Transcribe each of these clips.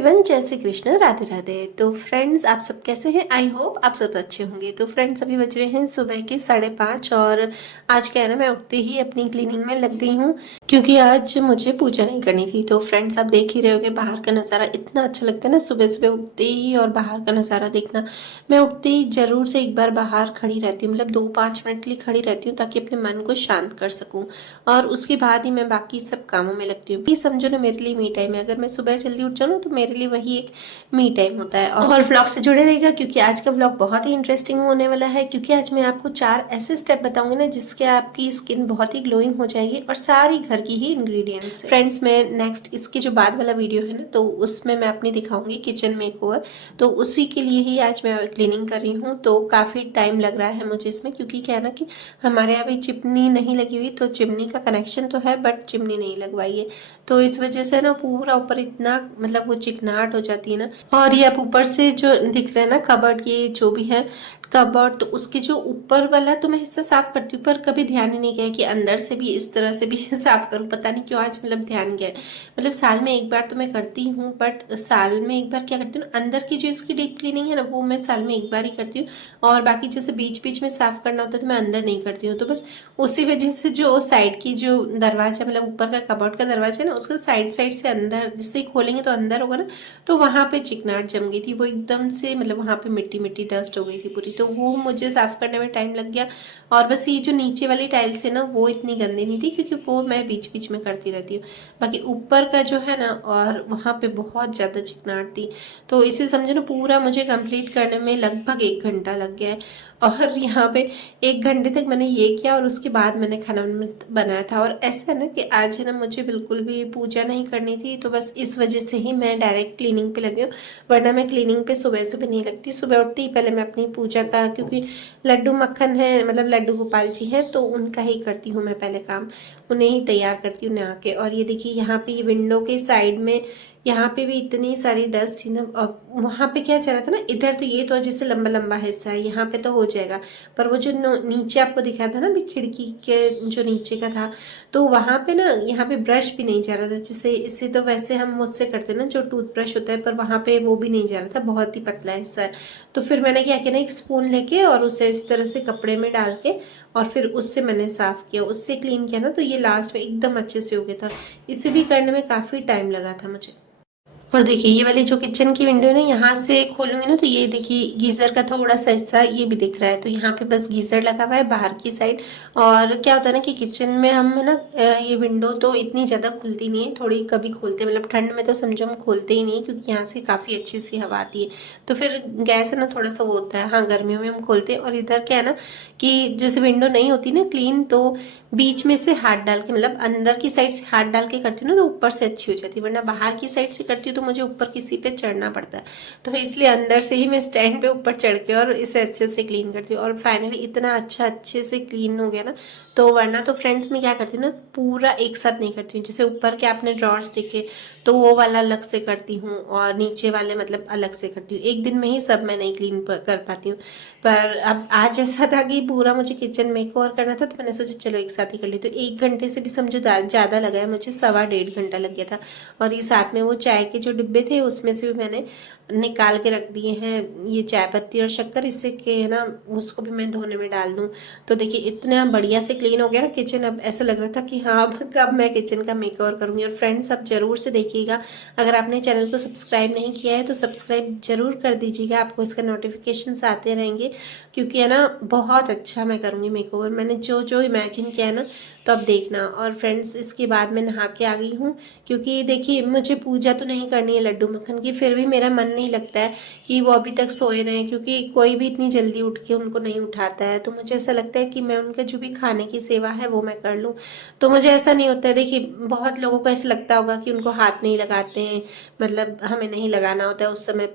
Everyone, जय श्री कृष्ण, राधे राधे। तो friends, आप सब कैसे हैं? आई होप आप सब अच्छे होंगे। तो फ्रेंड्स, अभी बज रहे हैं सुबह के 5:30 और आज क्या है ना, मैं उठते ही अपनी क्लीनिंग में लग गई हूँ क्योंकि आज मुझे पूजा नहीं करनी थी। तो फ्रेंड्स, आप देख ही रहे हो कि बाहर का नज़ारा इतना अच्छा लगता है ना सुबह सुबह उठते ही, और बाहर का नज़ारा देखना। मैं उठते ही जरूर से एक बार बाहर खड़ी रहती हूँ, मतलब 2-5 मिनट के लिए खड़ी रहती हूँ ताकि अपने मन को शांत कर सकूँ, और उसके बाद ही मैं बाकी सब कामों में लगती हूँ। ये समझो ना, मेरे लिए मी टाइम है। अगर मैं सुबह जल्दी उठ जाऊँ ना तो मेरे लिए वही एक मी टाइम होता है। और व्लॉग से जुड़े रहेगा क्योंकि आज का व्लॉग बहुत ही इंटरेस्टिंग होने वाला है, क्योंकि आज मैं आपको 4 ऐसे स्टेप बताऊंगी ना जिसके आपकी स्किन बहुत ही ग्लोइंग हो जाएगी, और सारी घर की ही इंग्रेडिएंट्स। फ्रेंड्स, मैं नेक्स्ट इसके जो बाद वाला वीडियो है ना, तो उसमें मैं अपनी दिखाऊंगी किचन मेकओवर। तो उसी के लिए ही आज मैं क्लीनिंग कर रही हूँ। तो काफी टाइम लग रहा है मुझे इसमें, क्योंकि क्या है ना कि हमारे यहाँ भी चिमनी नहीं लगी हुई। तो चिमनी का कनेक्शन तो है बट चिमनी नहीं लगवाई है, तो इस वजह से ना पूरा ऊपर इतना मतलब वो चिकनाहट हो जाती है ना। और ये आप ऊपर से जो दिख रहा है ना कबर्ड, ये जो भी है कबर्ड, तो उसके जो ऊपर वाला तो मैं हिस्सा साफ करती हूँ, पर कभी ध्यान ही नहीं गया कि अंदर से भी इस तरह से भी साफ करूँ। पता नहीं क्यों आज मतलब ध्यान गया। मतलब साल में एक बार तो मैं करती हूँ, बट साल में एक बार क्या करती हूँ, अंदर की जो इसकी डीप क्लीनिंग है ना, वो मैं साल में एक बार ही करती हूँ। और बाकी जैसे बीच बीच में साफ करना होता है तो मैं अंदर नहीं करती हूँ। तो बस उसी वजह से जो साइड की जो दरवाजा, मतलब ऊपर का कबर्ड का दरवाजा है ना, उसका साइड साइड से अंदर जिससे ही खोलेंगे तो अंदर होगा ना, तो वहां पे चिकनाहट जम गई थी। वो एकदम से मतलब वहां पे मिट्टी मिट्टी डस्ट हो गई थी पूरी, तो वो मुझे साफ करने में टाइम लग गया। और बस ये जो नीचे वाली टाइल्स है ना, वो इतनी गंदी नहीं थी क्योंकि वो मैं बीच बीच में करती रहती हूँ। बाकी ऊपर का जो है ना, और वहां पे बहुत ज्यादा चिकनाहट थी। तो इसे समझो ना, पूरा मुझे कंप्लीट करने में लगभग 1 घंटा लग गया है। और यहाँ पे 1 घंटे तक मैंने ये किया और उसके बाद मैंने खाना बनाया था। और ऐसा है ना कि आज है ना मुझे बिल्कुल भी पूजा नहीं करनी थी, तो बस इस वजह से ही मैं डायरेक्ट क्लीनिंग पे लगी हूँ। वरना मैं क्लीनिंग पे सुबह सुबह नहीं लगती। सुबह उठती ही पहले मैं अपनी पूजा का, क्योंकि लड्डू मक्खन है, मतलब लड्डू गोपाल जी हैं, तो उनका ही करती हूँ मैं पहले काम। उन्हें ही तैयार करती हूँ नहा के। और ये देखिए यहाँ पे ये विंडो के साइड में यहाँ पे भी इतनी सारी डस्ट थी ना। और वहां पे क्या चल रहा था ना, इधर तो ये तो जैसे लंबा लंबा हिस्सा है, यहाँ पे तो हो जाएगा। पर वो जो नीचे आपको दिखा था ना भी, खिड़की के जो नीचे का था, तो वहां पे ना यहाँ पे ब्रश भी नहीं जा रहा था। जैसे इससे तो वैसे हम मुझसे करते ना जो टूथब्रश होता है, पर वहां पे वो भी नहीं जा रहा था, बहुत ही पतला हिस्सा है। तो फिर मैंने क्या किया ना, एक स्पून लेके और उसे इस तरह से कपड़े में डाल के और फिर उससे मैंने साफ किया, उससे क्लीन किया ना, तो ये लास्ट में एकदम अच्छे से हो गया था। इसे भी करने में काफी टाइम लगा था मुझे। और देखिए ये वाली जो किचन की विंडो है ना, यहाँ से खोलूंगी ना तो ये देखिए गीजर का थोड़ा सा हिस्सा ये भी दिख रहा है। तो यहाँ पे बस गीजर लगा हुआ है बाहर की साइड। और क्या होता है ना कि किचन में हम है ना, ये विंडो तो इतनी ज्यादा खुलती नहीं है, थोड़ी कभी खोलते हैं। मतलब ठंड में तो समझो हम खोलते ही नहीं, क्योंकि यहाँ से काफी अच्छी सी हवा आती है। तो फिर गैस है ना थोड़ा सा वो होता है। हाँ, गर्मियों में हम खोलते हैं। और इधर क्या है ना कि जैसे विंडो नहीं होती ना क्लीन, तो बीच में से हाथ डाल के, मतलब अंदर की साइड से हाथ डाल के करती हूँ ना, तो ऊपर से अच्छी हो जाती है। वरना बाहर की साइड से करती हूँ तो मुझे ऊपर किसी पे चढ़ना पड़ता है। तो इसलिए अंदर से ही मैं स्टैंड पे ऊपर चढ़ के और इसे अच्छे से क्लीन करती हूँ। और फाइनली इतना अच्छा अच्छे से क्लीन हो गया ना। तो वरना तो फ्रेंड्स में क्या करती हूँ ना, पूरा एक साथ नहीं करती हूँ। जैसे ऊपर के आपने ड्रॉर्स देखे, तो वो वाला अलग से करती हूँ और नीचे वाले मतलब अलग से करती हूँ। एक दिन में ही सब मैं नहीं क्लीन कर पाती हूँ। पर अब आज ऐसा था कि पूरा मुझे किचन मेकओवर करना था, तो मैंने सोचा चलो एक साथ ही कर ली। तो 1 घंटे से भी समझो ज्यादा लगा है मुझे, 1.25 घंटा लग गया था। और ये साथ में वो चाय के जो डिब्बे थे उसमें से भी मैंने निकाल के रख दिए हैं ये चाय पत्ती और शक्कर, इससे के है ना उसको भी मैं धोने में डाल दूँ। तो देखिए इतना बढ़िया से क्लीन हो गया ना किचन। अब ऐसा लग रहा था कि हाँ, अब कब मैं किचन का मेकओवर करूंगी। और फ्रेंड्स, अब जरूर से देखिएगा, अगर आपने चैनल को सब्सक्राइब नहीं किया है तो सब्सक्राइब जरूर कर दीजिएगा, आपको इसका नोटिफिकेशन आते रहेंगे। क्योंकि है ना बहुत अच्छा मैं करूंगी मेकओवर, मैंने जो जो इमेजिन किया है ना, तो अब देखना। और फ्रेंड्स, इसके बाद मैं नहा के आ गई हूँ, क्योंकि देखिए मुझे पूजा तो नहीं करनी है लड्डू मक्खन की, फिर भी मेरा मन नहीं लगता है कि वो अभी तक सोए रहे, क्योंकि कोई भी इतनी जल्दी उठ के उनको नहीं उठाता है। तो मुझे ऐसा लगता है कि मैं उनका जो भी खाने की सेवा है वो मैं कर लूँ। तो मुझे ऐसा नहीं होता है। देखिए बहुत लोगों को ऐसा लगता होगा कि उनको हाथ नहीं लगाते हैं, मतलब हमें नहीं लगाना होता है उस समय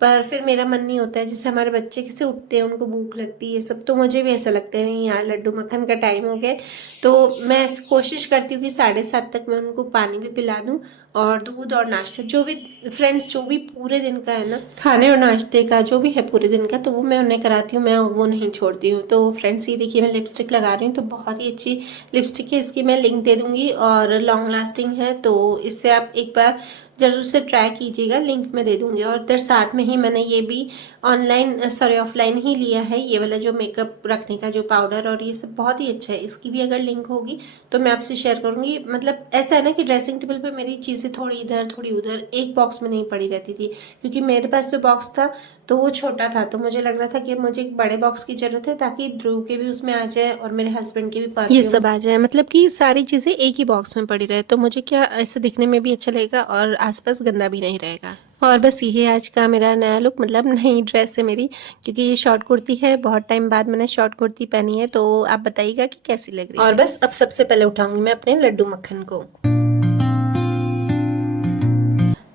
पर फिर मेरा मन नहीं होता है। जैसे हमारे बच्चे कैसे उठते हैं, उनको भूख लगती है सब, तो मुझे भी ऐसा लगता है नहीं यार, लड्डू मक्खन का टाइम हो गया। तो मैं कोशिश करती हूँ कि 7:30 तक मैं उनको पानी भी पिला दूँ, और दूध और नाश्ता जो भी फ्रेंड्स जो भी पूरे दिन का है ना, खाने और नाश्ते का जो भी है पूरे दिन का, तो वो मैं उन्हें कराती हूँ, मैं वो नहीं छोड़ती हूँ। तो फ्रेंड्स ये देखिए मैं लिपस्टिक लगा रही हूँ, तो बहुत ही अच्छी लिपस्टिक है, इसकी मैं लिंक दे दूंगी और लॉन्ग लास्टिंग है। तो इससे आप एक बार जरूर से ट्राई कीजिएगा, लिंक मैं दे दूंगी। और इधर साथ में ही मैंने ये भी ऑफलाइन ही लिया है, ये वाला जो मेकअप रखने का जो पाउडर, और ये सब बहुत ही अच्छा है। इसकी भी अगर लिंक होगी तो मैं आपसे शेयर करूंगी। मतलब ऐसा है ना कि ड्रेसिंग टेबल पे मेरी चीज़ें थोड़ी इधर थोड़ी उधर एक बॉक्स में नहीं पड़ी रहती थी, क्योंकि मेरे पास जो बॉक्स था तो वो छोटा था, तो मुझे लग रहा था कि मुझे एक बड़े बॉक्स की जरूरत है, ताकि ध्रुव के भी उसमें आ जाए और मेरे हस्बैंड के भी परफ्यूम ये सब आ जाए, मतलब कि सारी चीज़ें एक ही बॉक्स में पड़ी रहे, तो मुझे क्या ऐसे दिखने में भी अच्छा लगेगा और आसपास गंदा भी नहीं रहेगा। और बस यही आज का मेरा नया लुक, मतलब नई ड्रेस है मेरी, क्योंकि ये शॉर्ट कुर्ती है, बहुत टाइम बाद मैंने शॉर्ट कुर्ती पहनी है, तो आप बताइएगा कि कैसी लग रही है। और बस अब सबसे पहले उठाऊंगी मैं अपने लड्डू मक्खन को।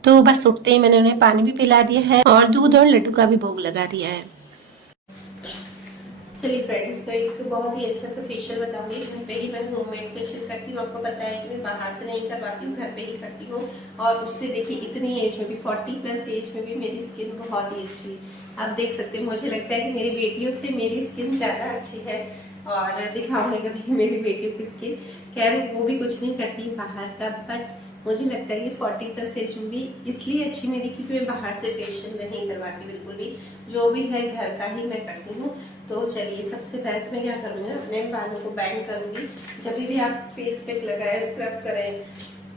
तो बस उठते ही मैंने उन्हें पानी भी पिला दिया है और दूध और लड्डू का भी भोग लगा दिया है। चलिए फ्रेंड्स, तो एक बहुत ही अच्छा सा फेशियल बताऊंगी। घर पे ही मैं होममेड फेशियल करती हूँ। आपको पता है कि मैं बाहर से नहीं करवाती हूँ, घर पे ही करती हूँ। और उससे देखिए इतनी एज में भी, 40+ एज में भी मेरी स्किन बहुत ही अच्छी, आप देख सकते हैं। मुझे लगता है कि मेरी बेटियों से मेरी स्किन ज़्यादा अच्छी है। और दिखाऊंगी कभी मेरी बेटियों की स्किन। खैर वो भी कुछ नहीं करती बाहर का, बट मुझे लगता है कि 40+ एज में भी इसलिए अच्छी मेरी, क्योंकि मैं बाहर से फेशियल नहीं करवाती बिल्कुल भी। जो भी है घर का ही मैं करती हूँ। तो चलिए सबसे पहले मैं क्या करूँगी, अपने बालों को बैंड करूँगी। जब भी आप फेस पैक लगाएं, स्क्रब करें,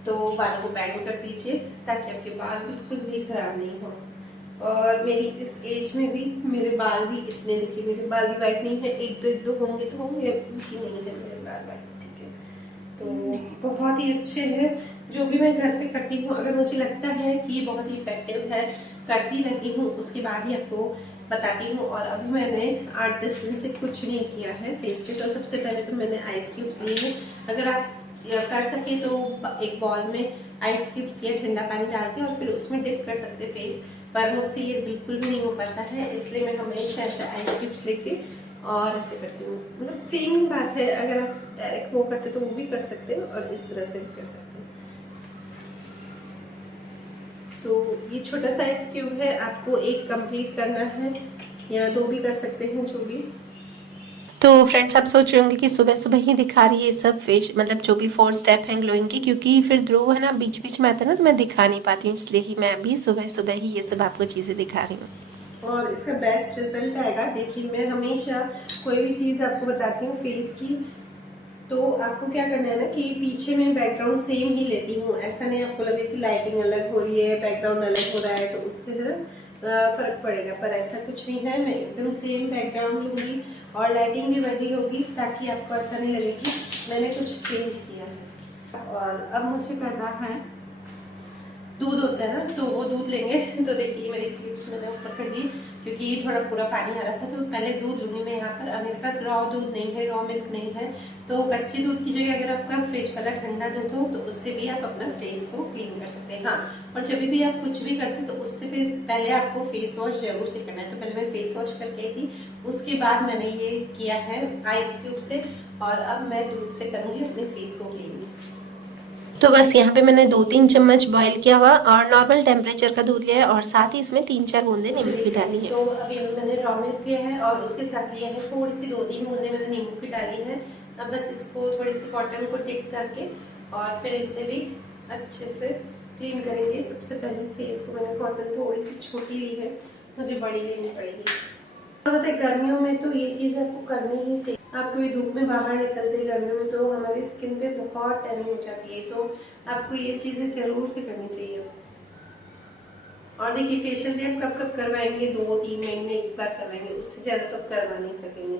तो बालों को बैंड कर दीजिए, ताकि आपके बाल बिल्कुल भी खराब नहीं हो। और मेरी इस एज में भी मेरे बाल भी इतने, देखिए मेरे बाल भी वाइट नहीं है, एक दो होंगे तो होंगे, नहीं है मेरे बाल वाइट, ठीक है। तो बहुत ही अच्छे हैं जो भी मैं घर पे करती हूँ। अगर मुझे लगता है कि ये बहुत ही इफेक्टिव है, करती रहती हूँ, उसके बाद ही आपको बताती हूँ। और अभी मैंने 8-10 दिन से कुछ नहीं किया है फेस पे। तो सबसे पहले तो मैंने आइस क्यूब्स लिए हैं। अगर आप कर सके तो एक बॉल में आइस क्यूब्स या ठंडा पानी डाल के और फिर उसमें डिप कर सकते फेस, पर मुझसे ये बिल्कुल भी नहीं हो पाता है, इसलिए मैं हमेशा ऐसे आइस क्यूब्स लेके और ऐसे करती हूँ। मतलब सेम ही बात है, अगर आप डायरेक्ट वो करते तो वो भी कर सकते हो और इस तरह से भी कर सकते हो। तो ये छोटा सा आइस क्यूब है, आपको एक कंप्लीट करना है या 2 भी कर सकते हैं, जो भी। तो फ्रेंड्स, आप सोच रहे होंगे कि सुबह सुबह ही दिखा रही है ये सब फेस, मतलब जो भी 4 स्टेप हैं ग्लोइंग की, क्योंकि फिर ध्रुव है ना बीच बीच में आता है ना, तो मैं दिखा नहीं पाती हूँ, इसलिए ही मैं अभी सुबह सुबह ही ये सब आपको चीज़ें दिखा रही हूँ। और इसका बेस्ट रिजल्ट आएगा। देखिए मैं हमेशा कोई भी चीज़ आपको बताती हूँ फेस की, तो आपको क्या करना है ना कि पीछे में बैकग्राउंड सेम ही लेती हूँ। ऐसा नहीं आपको लगे कि लाइटिंग अलग हो रही है, बैकग्राउंड अलग हो रहा है, तो उससे फर्क पड़ेगा, पर ऐसा कुछ नहीं है। मैं एकदम सेम बैकग्राउंड लूंगी और लाइटिंग भी वही होगी, ताकि आपको ऐसा नहीं लगे कि मैंने कुछ चेंज किया है। और अब मुझे करना है, दूध होता है ना, तो वो दूध लेंगे। तो देखिए मेरी स्लिप्स मैंने ऊपर कर दी, क्योंकि ये थोड़ा पूरा पानी आ रहा था। तो पहले दूध लूंगी मैं यहाँ पर। अब मेरे पास रॉ दूध नहीं है, रॉ मिल्क नहीं है, तो कच्चे दूध की जगह अगर आपका फ्रिज वाला ठंडा दूध हो, तो उससे भी आप अपना फेस को क्लीन कर सकते हैं। हाँ, और जब भी आप कुछ भी करते हैं तो उससे पहले आपको फेस वॉश जरूर से करना है। तो पहले मैं फेस वॉश करके आई थी, उसके बाद मैंने ये किया है आइस क्यूब से, और अब मैं दूध से करूंगी अपने फेस को क्लीन। तो बस यहाँ पे मैंने 2-3 चम्मच बॉईल किया हुआ और नॉर्मल टेम्परेचर का दूध लिया है, और साथ ही इसमें 3-4 बूंदे नींबू की डाली है। तो अभी मैंने रॉ मिल्क लिया है और उसके साथ लिया है थोड़ी सी 2-3 बूंदे मैंने नींबू की डाली है। अब बस इसको थोड़ी सी कॉटन को टिप करके और फिर इससे भी अच्छे से क्लीन करेंगे। सबसे पहले फेस को मैंने कॉटन थोड़ी सी छोटी ली है, मुझे बड़ी लेनी पड़ेगी। पता है गर्मियों में तो ये चीज़ आपको करनी ही चाहिए। आप कभी धूप में बाहर निकलते गर्मियों में तो हमारी स्किन पे बहुत टैनिंग हो जाती है, तो आपको ये चीज़ें जरूर से करनी चाहिए। और देखिए फेशियल भी आप कब कब करवाएंगे, 2-3 महीने में एक बार करवाएंगे, उससे ज़्यादा तो करवा नहीं सकेंगे।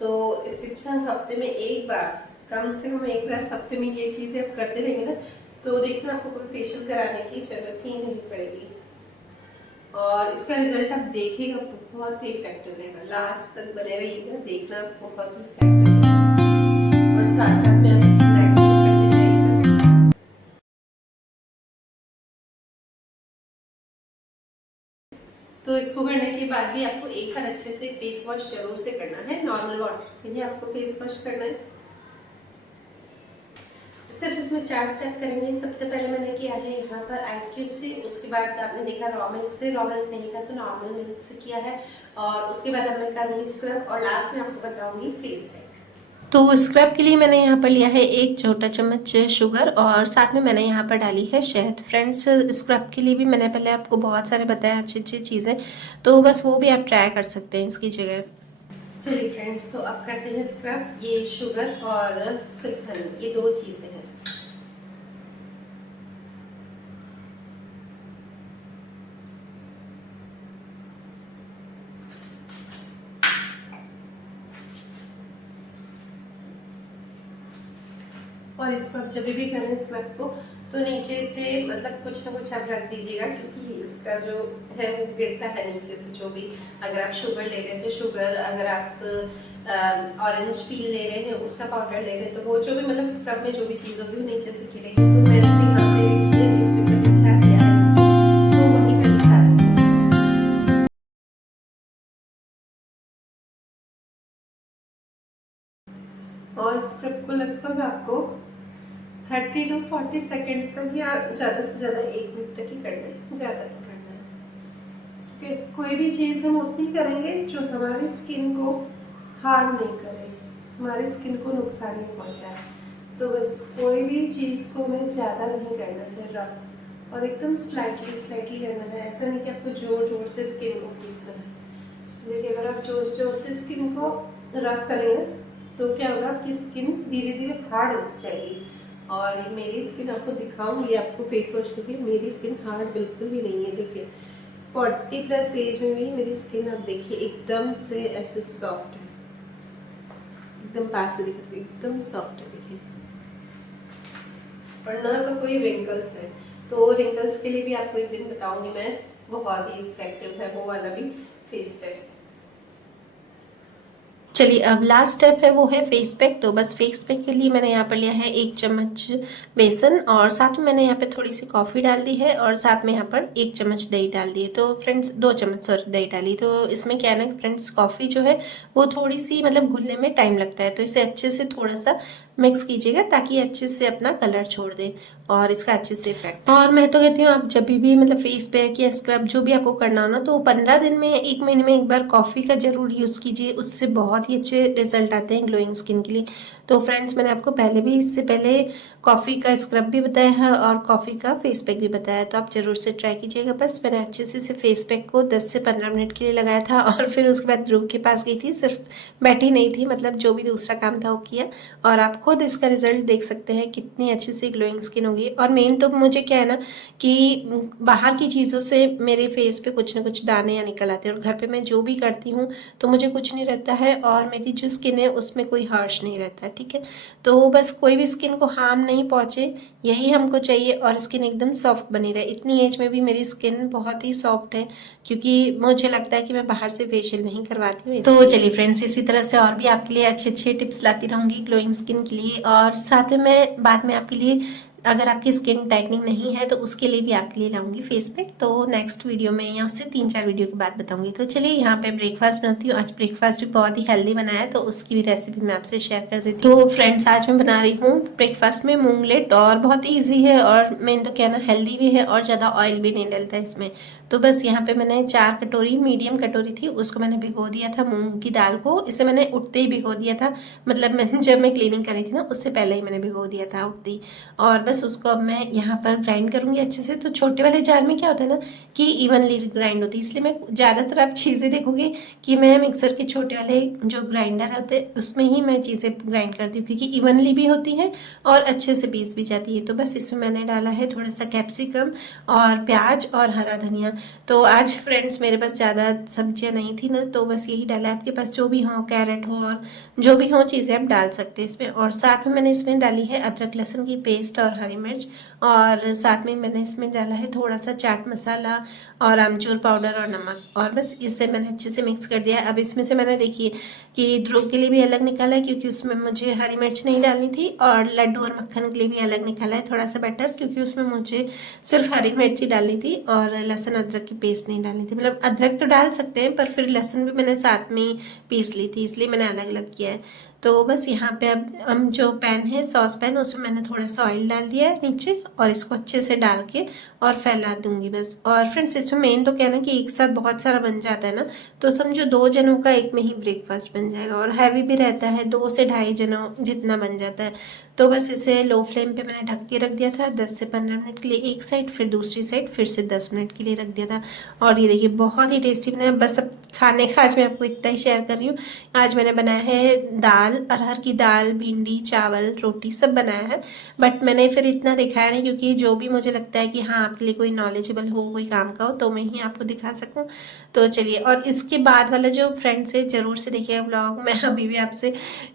तो इससे अच्छा हफ्ते में एक बार, कम से कम एक बार हफ्ते में ये चीज़ें आप करते रहेंगे ना, तो देखना आपको कोई फेशियल कराने की जरूरत ही नहीं पड़ेगी। और इसका रिजल्ट आप देखिएगा, बहुत ही इफेक्टिव रहेगा। लास्ट तक बने रहिएगा, देखना बहुत ही इफेक्टिव है। और साथ साथ में आप करते जाइएगा। तो इसको करने के बाद भी आपको एक बार अच्छे से फेस वॉश जरूर से करना है, नॉर्मल वाटर से ही आपको फेस वॉश करना है। सिर्फ इसमें 4 स्टेप करेंगे। सबसे पहले मैंने किया है यहाँ पर आइस क्यूब से, उसके बाद आपने देखा रॉ मिल्क से, रॉ मिल्क नहीं था तो नॉर्मल मिल्क से किया है, और उसके बाद अब मैं करूँगी स्क्रब, और लास्ट में आपको बताऊंगी फेस पैक। तो स्क्रब के लिए मैंने यहाँ पर लिया है एक छोटा चम्मच शुगर और साथ में मैंने यहाँ पर डाली है शहद। फ्रेंड्स, स्क्रब के लिए भी मैंने पहले आपको बहुत सारे बताया अच्छी अच्छी चीज़ें, तो बस वो भी आप ट्राई कर सकते हैं इसकी जगह। चलिए फ्रेंड्स, तो अब करते हैं स्क्रब। ये शुगर और सिर्फ हनी, ये दो चीज़ें हैं। और इसको आप जब भी करें स्क्रब को तो नीचे से मतलब कुछ ना कुछ आप रख दीजिएगा, क्योंकि इसका जो है वो गिरता है नीचे से। जो भी अगर आप शुगर ले रहे हैं तो शुगर, अगर आप ऑरेंज पील ले रहे हैं उसका पाउडर ले रहे हैं, तो वो जो भी मतलब स्क्रब में जो भी चीज़ होगी वो नीचे से गिरेगी। तो मैंने तो यहाँ पे न्यूज़पेपर बिछा दिया है नीचे, तो वहीं पर ही सारा। और स्क्रब को लगभग आपको 30 to 40 सेकेंड्स तक या ज़्यादा से ज़्यादा 1 मिनट तक ही करना है, ज़्यादा नहीं करना है। ओके, कोई भी चीज़ हम उतनी करेंगे जो हमारी स्किन को हार्म नहीं करे, हमारी स्किन को नुकसान नहीं पहुंचाए। तो बस कोई भी चीज़ को हमें ज़्यादा नहीं करना है रब, और एकदम स्लाइटली स्लाइटली करना है। ऐसा नहीं कि आपको जोर जोर से स्किन को पीसना है। देखिए, अगर आप जोर जोर से स्किन को रब करेंगे तो क्या होगा, आपकी स्किन धीरे धीरे हार्ड हो जाएगी। और मेरी स्किन आपको दिखाऊंगी, आपको फेस वॉश करके, मेरी स्किन हार्ड बिल्कुल भी नहीं है। देखिए 40+ एज में भी मेरी स्किन आप देखिए एकदम से ऐसे सॉफ्ट है, एकदम पास से दिख रही है, एकदम सॉफ्ट है। देखिए, और ना तो कोई रिंकल्स है। तो रिंकल्स के लिए भी आपको एक दिन बताऊंगी मैं, बहुत ही इफेक्टिव है वो वाला भी फेस पैक। चलिए, अब लास्ट स्टेप है वो है फेस पैक। तो बस फेस पैक के लिए मैंने यहाँ पर लिया है 1 चम्मच बेसन और साथ में मैंने यहाँ पे थोड़ी सी कॉफ़ी डाल दी है और साथ में यहाँ पर 1 चम्मच दही डाल दी है। तो फ्रेंड्स 2 चम्मच सॉरी दही डाली। तो इसमें क्या है ना फ्रेंड्स, कॉफ़ी जो है वो थोड़ी सी मतलब घुलने में टाइम लगता है, तो इसे अच्छे से थोड़ा सा मिक्स कीजिएगा ताकि अच्छे से अपना कलर छोड़ दे और इसका अच्छे से इफेक्ट। और मैं तो कहती हूँ आप जब भी मतलब फेस पैक या स्क्रब जो भी आपको करना हो ना, तो 15 दिन में 1 महीने में एक बार कॉफ़ी का जरूर यूज़ कीजिए, उससे बहुत ही अच्छे रिजल्ट आते हैं ग्लोइंग स्किन के लिए। तो फ्रेंड्स, मैंने आपको पहले भी इससे पहले कॉफ़ी का स्क्रब भी बताया है और कॉफ़ी का फेस पैक भी बताया, तो आप ज़रूर से ट्राई कीजिएगा। बस मैंने अच्छे से इसे फेस पैक को 10 से 15 मिनट के लिए लगाया था और फिर उसके बाद ध्रुव के पास गई थी, सिर्फ बैठी नहीं थी, मतलब जो भी दूसरा काम था वो किया। और आप खुद इसका रिजल्ट देख सकते हैं कितनी अच्छी सी ग्लोइंग स्किन होगी। और मेन तो मुझे क्या है ना कि बाहर की चीज़ों से मेरे फेस पे कुछ ना कुछ दाने या निकल आते हैं, और घर पे मैं जो भी करती हूँ तो मुझे कुछ नहीं रहता है और मेरी जो स्किन है उसमें कोई हर्ष नहीं रहता है। ठीक है, तो बस कोई भी स्किन को हार्म नहीं पहुँचे, यही हमको चाहिए, और स्किन एकदम सॉफ्ट बनी रहे। इतनी एज में भी मेरी स्किन बहुत ही सॉफ्ट है, क्योंकि मुझे लगता है कि मैं बाहर से फेशियल नहीं करवाती हूँ। तो चलिए फ्रेंड्स, इसी तरह से और भी आपके लिए अच्छे अच्छे टिप्स लाती रहूँगी ग्लोइंग स्किन के लिए। और साथ में मैं बाद में आपके लिए, अगर आपकी स्किन टाइटनिंग नहीं है तो उसके लिए भी आपके लिए लाऊंगी फेस पैक, तो नेक्स्ट वीडियो में या उससे 3-4 वीडियो के बाद बताऊंगी। तो चलिए, यहाँ पे ब्रेकफास्ट बनाती हूँ। आज ब्रेकफास्ट भी बहुत ही हेल्दी बनाया है, तो उसकी भी रेसिपी मैं आपसे शेयर कर देती हूँ। तो फ्रेंड्स, आज मैं बना रही हूँ ब्रेकफास्ट में मूंगलेट, और बहुत ही ईजी है और मेन तो क्या ना हेल्दी भी है और ज़्यादा ऑयल भी नहीं डलता है इसमें। तो बस यहाँ पे मैंने 4 कटोरी, मीडियम कटोरी थी, उसको मैंने भिगो दिया था मूंग की दाल को। इसे मैंने उठते ही भिगो दिया था, मतलब जब मैं क्लीनिंग कर रही थी ना उससे पहले ही मैंने भिगो दिया था उठते ही। और बस उसको अब मैं यहाँ पर ग्राइंड करूँगी अच्छे से। तो छोटे वाले जार में क्या होता है ना कि इवनली ग्राइंड होती है, इसलिए मैं ज़्यादातर आप चीज़ें देखोगे कि मैं मिक्सर के छोटे वाले जो ग्राइंडर होते हैं उसमें ही मैं चीज़ें ग्राइंड करती हूँ, क्योंकि इवनली भी होती हैं और अच्छे से पीस भी जाती है। तो बस इसमें मैंने डाला है थोड़ा सा कैप्सिकम और प्याज और हरा धनिया। तो आज फ्रेंड्स मेरे पास ज़्यादा सब्जियां नहीं थी ना, तो बस यही डाला है। आपके पास जो भी हो, कैरेट हो और जो भी हो चीज़ें आप डाल सकते हैं इसमें। और साथ में मैंने इसमें डाली है अदरक लहसुन की पेस्ट और हरी मिर्च, और साथ में मैंने इसमें डाला है थोड़ा सा चाट मसाला और आमचूर पाउडर और नमक, और बस इसे मैंने अच्छे से मिक्स कर दिया है। अब इसमें से मैंने देखिए कि ध्रुव के लिए भी अलग निकाला है, क्योंकि उसमें मुझे हरी मिर्च नहीं डालनी थी, और लड्डू और मक्खन के लिए भी अलग निकाला है थोड़ा सा बेटर, क्योंकि उसमें मुझे सिर्फ हरी मिर्ची डालनी थी और लहसुन अदरक की पेस्ट नहीं डालनी थी। मतलब अदरक तो डाल सकते हैं, पर फिर लहसुन भी मैंने साथ में ही पीस ली थी, इसलिए मैंने अलग अलग किया है। तो बस यहाँ पे अब हम जो पैन है, सॉस पैन, उसमें मैंने थोड़ा सा ऑयल डाल दिया है नीचे, और इसको अच्छे से डाल के और फैला दूंगी बस। और फ्रेंड्स इसमें मेन तो क्या है ना कि एक साथ बहुत सारा बन जाता है ना, तो समझो 2 जनों का एक में ही ब्रेकफास्ट बन जाएगा, और हैवी भी रहता है, 2 से ढाई जनों जितना बन जाता है। तो बस इसे लो फ्लेम पे मैंने ढक के रख दिया था 10 से 15 मिनट के लिए एक साइड, फिर दूसरी साइड फिर से 10 मिनट के लिए रख दिया था। और ये देखिए बहुत ही टेस्टी बनाया। बस अब खाने का आज मैं आपको इतना ही शेयर कर रही हूँ। आज मैंने बनाया है दाल, अरहर की दाल, भिंडी, चावल, रोटी सब बनाया है। बट मैंने फिर इतना दिखाया नहीं, क्योंकि जो भी मुझे लगता है कि हाँ आपके लिए कोई नॉलेजेबल हो, कोई काम का हो, तो मैं ही आपको दिखा सकूँ। तो चलिए, और इसके बाद वाला जो फ्रेंड्स है जरूर से देखिएगा ब्लॉग। मैं अभी भी आपसे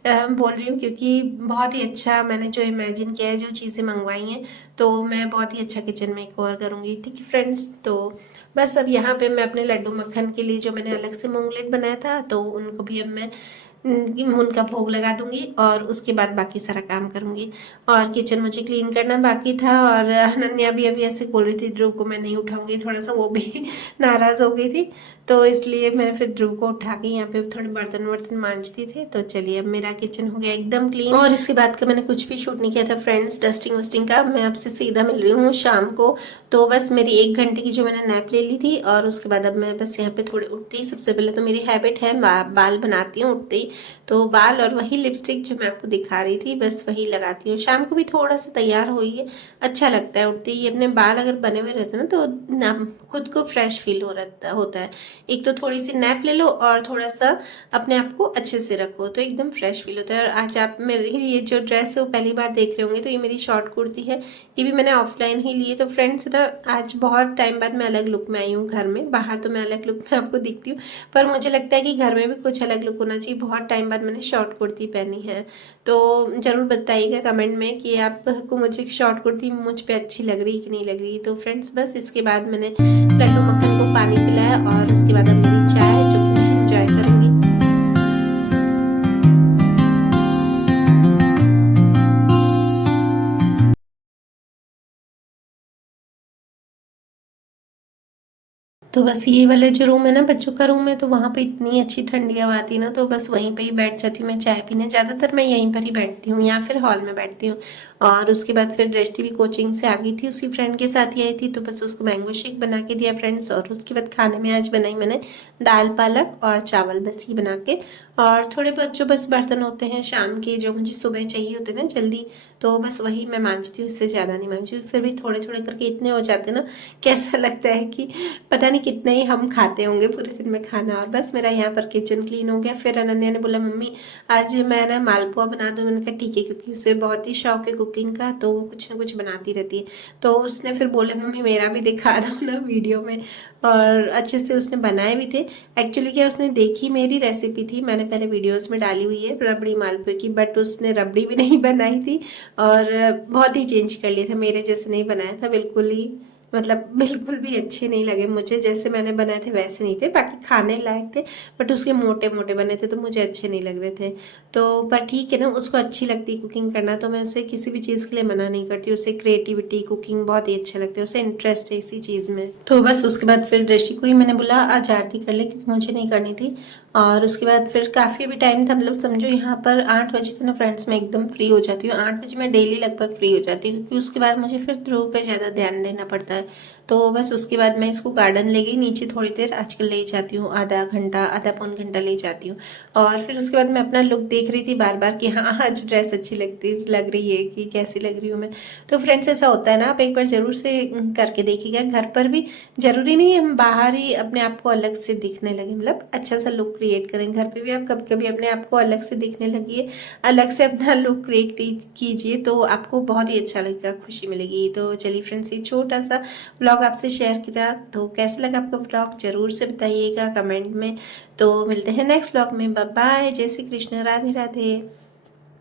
बोल रही हूँ, क्योंकि बहुत ही अच्छा मैंने जो इमेजिन किया है, जो चीज़ें मंगवाई हैं, तो मैं बहुत ही अच्छा किचन मेकओवर करूँगी। ठीक है फ्रेंड्स, तो बस अब यहाँ पे मैं अपने लड्डू मक्खन के लिए जो मैंने अलग से मूंगलेट बनाया था, तो उनको भी अब मैं उनका भोग लगा दूंगी, और उसके बाद बाकी सारा काम करूंगी। और किचन मुझे क्लीन करना बाकी था, और अनन्या भी अभी ऐसे बोल रही थी ध्रुव को मैं नहीं उठाऊंगी, थोड़ा सा वो भी नाराज़ हो गई थी, तो इसलिए मैंने फिर ध्रुव को उठा के यहाँ पे थोड़े बर्तन वर्तन मांजती थे। तो चलिए, अब मेरा किचन हो गया एकदम क्लीन। और इसके बाद का मैंने कुछ भी शूट नहीं किया था फ्रेंड्स, डस्टिंग वस्टिंग का। मैं आपसे सीधा मिल रही हूँ शाम को। तो बस मेरी 1 घंटे की जो मैंने नैप ले ली थी, और उसके बाद अब मैं बस यहाँ पे थोड़े उठते ही, सबसे पहले तो मेरी हैबिट है बाल बनाती हूँ उठते ही, तो बाल और वही लिपस्टिक जो मैं आपको दिखा रही थी बस वही लगाती हूँ। शाम को भी थोड़ा सा तैयार होइए, अच्छा लगता है उठते ही। अपने बाल अगर बने हुए रहते हैं ना, तो ना खुद को फ्रेश फील होता है। एक तो थोड़ी सी नैप ले लो, और थोड़ा सा अपने आप को अच्छे से रखो, तो एकदम फ्रेश फील होता है। और आज आप मेरी ये जो ड्रेस है वो पहली बार देख रहे होंगे, तो ये मेरी शॉर्ट कुर्ती है, ये भी मैंने ऑफलाइन ही ली है। तो फ्रेंड्स ना, आज बहुत टाइम बाद मैं अलग लुक में आई हूँ घर में। बाहर तो मैं अलग लुक में आपको दिखती हूँ, पर मुझे लगता है कि घर में भी कुछ अलग लुक होना चाहिए। बहुत टाइम बाद मैंने शॉर्ट कुर्ती पहनी है, तो ज़रूर बताइएगा कमेंट में कि आपको मुझे शॉर्ट कुर्ती मुझ पे अच्छी लग रही कि नहीं लग रही। तो फ्रेंड्स बस इसके बाद मैंने लड्डू मक्खन को पानी पिलाया, और उसके बाद अब मेरी चाय जो कि मैं एंजॉय करूँगी। तो बस ये वाले जो रूम है ना, बच्चों का रूम है, तो वहाँ पे इतनी अच्छी ठंडी हवा आती है ना, तो बस वहीं पे ही बैठ जाती हूँ मैं चाय पीने। ज़्यादातर मैं यहीं पर ही बैठती हूँ, या फिर हॉल में बैठती हूँ। और उसके बाद फिर दृष्टि भी कोचिंग से आ गई थी, उसकी फ्रेंड के साथ ही आई थी, तो बस उसको मैंगो शेक बना के दिया फ्रेंड्स। और उसके बाद खाने में आज बनाई मैंने दाल पालक और चावल, बस ये बना के। और थोड़े बहुत जो बस बर्तन होते हैं शाम के, जो मुझे सुबह चाहिए होते हैं ना जल्दी, तो बस वही मैं मांजती हूँ, इससे ज़्यादा नहीं मांजती हूँ। फिर भी थोड़े थोड़े करके इतने हो जाते हैं ना, कैसा लगता है कि पता नहीं कितने ही हम खाते होंगे पूरे दिन में खाना। और बस मेरा यहाँ पर किचन क्लीन हो गया। फिर अनन्या ने बोला मम्मी आज मैं ना मालपुआ बना दूँ। मैंने कहा ठीक है, क्योंकि उसे बहुत ही शौक है कुकिंग का, तो वो कुछ ना कुछ बनाती रहती है। तो उसने फिर बोला मम्मी मेरा भी दिखा दो ना वीडियो में, और अच्छे से उसने बनाए भी थे। एक्चुअली क्या, उसने देखी मेरी रेसिपी थी, मैंने पहले वीडियोस में डाली हुई है रबड़ी मालपुए की, बट उसने रबड़ी भी नहीं बनाई थी, और बहुत ही चेंज कर लिया था, मेरे जैसे नहीं बनाया था बिल्कुल ही। मतलब बिल्कुल भी अच्छे नहीं लगे मुझे, जैसे मैंने बनाए थे वैसे नहीं थे, बाकी खाने लायक थे, बट उसके मोटे मोटे बने थे, तो मुझे अच्छे नहीं लग रहे थे। तो पर ठीक है ना, उसको अच्छी लगती है कुकिंग करना, तो मैं उसे किसी भी चीज़ के लिए मना नहीं करती। उसे क्रिएटिविटी, कुकिंग बहुत ही अच्छा लगता है, उसे इंटरेस्ट है इसी चीज़ में। तो बस उसके बाद फिर दृष्टि को ही मैंने बोला आज आरती कर ले, क्योंकि मुझे नहीं करनी थी। और उसके बाद फिर काफ़ी अभी टाइम था, मतलब समझो यहाँ पर 8 बजे तो ना फ्रेंड्स मैं एकदम फ्री हो जाती हूँ। 8 बजे मैं डेली लगभग फ्री हो जाती हूँ, क्योंकि उसके बाद मुझे फिर ध्रुव पे ज़्यादा ध्यान देना पड़ता है। तो बस उसके बाद मैं इसको गार्डन ले गई नीचे थोड़ी देर, आजकल ले जाती हूँ आधा घंटा, आधा पौन घंटा ले जाती हूँ। और फिर उसके बाद मैं अपना लुक देख रही थी बार बार कि हाँ आज ड्रेस अच्छी लग रही है कि कैसी लग रही हूँ मैं। तो फ्रेंड्स ऐसा होता है ना, आप एक बार ज़रूर से करके देखिएगा। घर पर भी ज़रूरी नहीं है हम बाहर ही अपने आप को अलग से दिखने लगे, मतलब अच्छा सा लुक क्रिएट करें। घर पे भी आप कभी कभी अपने आप को अलग से दिखने लगिए, अलग से अपना लुक क्रिएट कीजिए, तो आपको बहुत ही अच्छा लगेगा, खुशी मिलेगी। तो चलिए फ्रेंड्स, ये छोटा सा व्लॉग आपसे शेयर किया, तो कैसा लगा आपका व्लॉग ज़रूर से बताइएगा कमेंट में। तो मिलते हैं नेक्स्ट व्लॉग में, बाय बाय, जय श्री कृष्ण, राधे राधे।